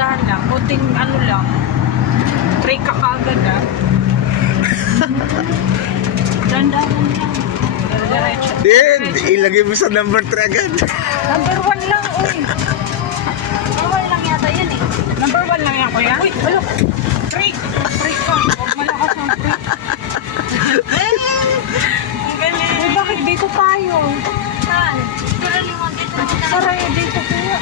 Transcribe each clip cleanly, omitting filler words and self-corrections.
dahan-dahan lang. Kunting ano lang. Break ka kaagad ah. Dahan-dahan lang. Diretso. Din, ilagay mo sa number 3 agad. Number 1 lang, uy. Bawal lang yata yan eh. Number 1 lang yan, kuya. Uy, alo. Break. Break ka. Huwag malakas ang break. Ang galing. Uy, bakit dito tayo? Saan? Pero limang dito muna. Saray, dito kuya.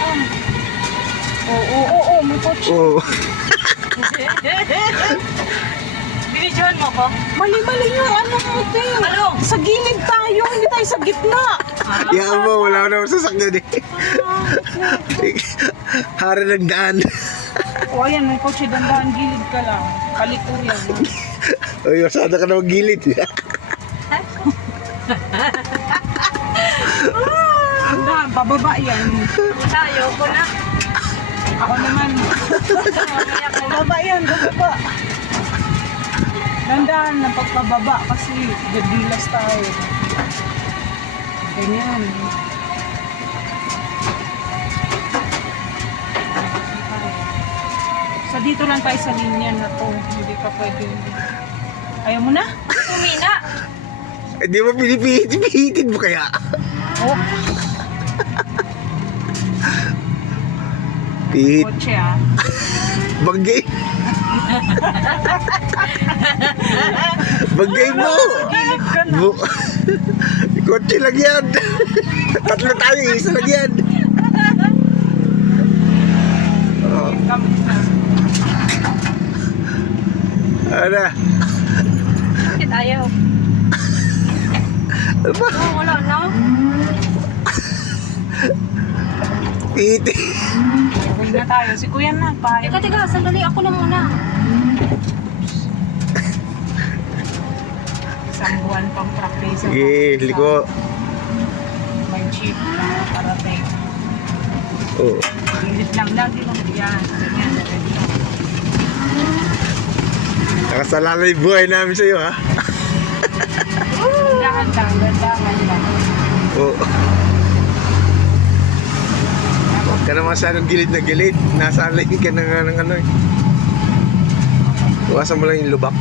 Oo, may kotse. Oo. Binidyohan mo ko? Mali-mali yung ano mo, te. Ano? Sa gilid tayo, hindi tayo sa gitna. Yan mo, wala ko naman sasakyan eh. Hara ng daan. O ayan, may kotse, dandahan, gilid ka lang. Palikuyan. Uy, masada ka na mag-gilid. Dandahan, pababa yan. Tayo ko na. Ako naman. Mamaya ko na. Pababa yan, bababa. Dandahan na pagpababa kasi gadilas tayo. Ganyan. Sa dito lang tayo sa linya na to. Hindi ka pwede. Ayaw mo na? Tumina. Eh, di ba pinipihitin mo kaya? Oh, Pihit. kotse ah. Bagay. Bagay mo. Gilid ka na. Bu Kotse lang yan. Tatlo tayo, isa lang yan. Oh, Kami na. ano? Bakit ayaw? Ano ba? Oh, wala na. Pihit. Uwi na tayo. Si Kuya na. Teka, teka. Sandali. Ako na muna. Isang buwan pang practice. Sige, liko. May jeep na parating. Oo. Gilid lang. Lagi lang yan. Ganyan. Nakasalalay buhay namin sa'yo, ha? Dandahan lang. Oo. Huwag ka na masyadong gilid na gilid. Nasalay ka na nga ng ano eh. Iwasan mo lang yung lubak.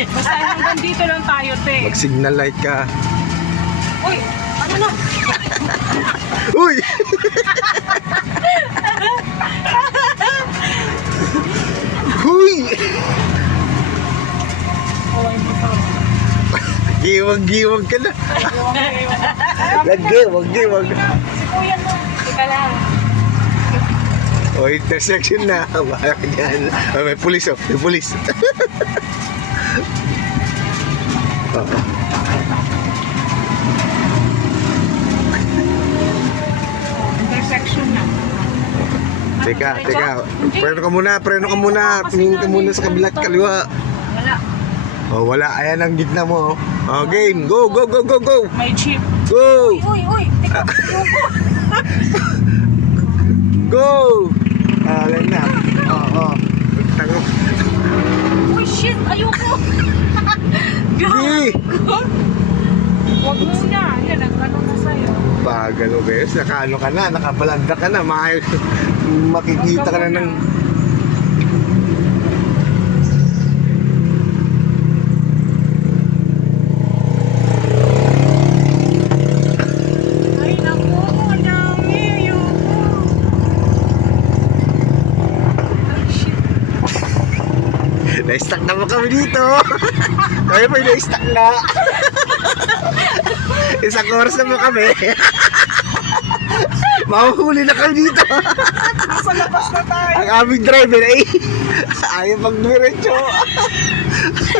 Basta hanggang dito lang tayo, te. Mag-signal light ka. Uy! Ano na? Uy! Huy! Okay, dito. Giwag-giwag ka na. Iwan. Giwag. Si Kuya na. Teka lang. O, intersection na. Bahala ka dyan. Oh, may pulis, oh. May pulis. Oo. Intersection na. Teka. Preno ka muna. Tumingin ka muna sa kabila at kaliwa. Wala. Oh, wala. Ayan ang gitna mo. Oh, game. Go. May jeep. Go. Uy. Teka. Go. Alam na. Oo. Tango. Uy, shit. Ayoko. Sige. Huwag muna. Yan, nagkano na sa'yo. Bagal mo, guys. Nakaano ka na. Nakabalanda ka na. Makikita ka na ng... Ay, naku. Ang dami. Ayoko. Ay, shit. Na-stuck naman kami dito. Kami pa yung na-stuck na. Isang oras naman kami. Mahuhuli na kami dito. Nasa labas na tayo. Ang aming driver ay ayaw magdiretso.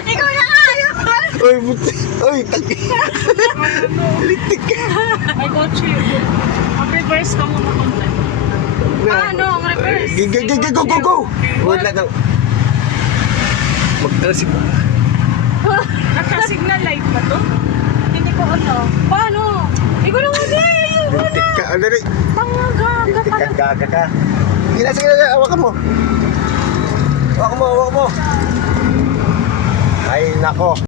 Ikaw na ayaw. Uy, buti. Uy, tagi. Litik ka. May kotse. Mag-reverse ka muna konti. Paano ang reverse? Go. Huwag na daw. Magdasig. Naka-signal light ba to? Hindi ko ano. Paano? Ikaw na muna. Litik ka. Ano rin? Tangaga. Litik ka. Gaga ka. Sige na. Hawakan mo. Hawakan mo. Ay, nako.